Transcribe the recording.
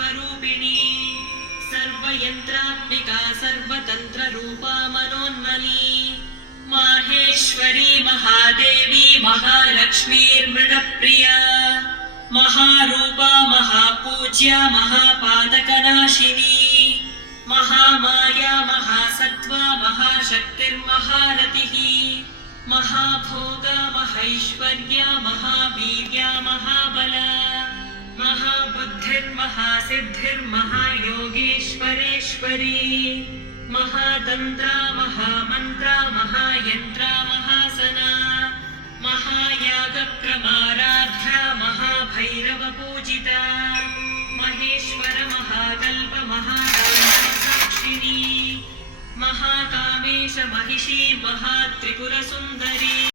स्वरूपिणी सर्वयन्त्रात्मिका सर्वतन्त्ररूपा मनोन्मनी माहेश्वरी महादेवी महालक्ष्मीर्मृडप्रिया महारूपा महापूज्या महापातकनाशिनी महामाया महासत्त्वा महाशक्तिर्महारतिः महाभोगा महैश्वर्या महावीर्या महाबला महाबुद्धिर्महासिद्धिर्महायोगेश्वरेश्वरी महातन्त्रा महामन्त्रा महायन्त्रा महासना महायागप्रमाराध्या महाभैरवपूजिता महेश्वर महाकल्प महाकामसाक्षिणी महाकामेश महिषी महात्रिपुरसुन्दरी।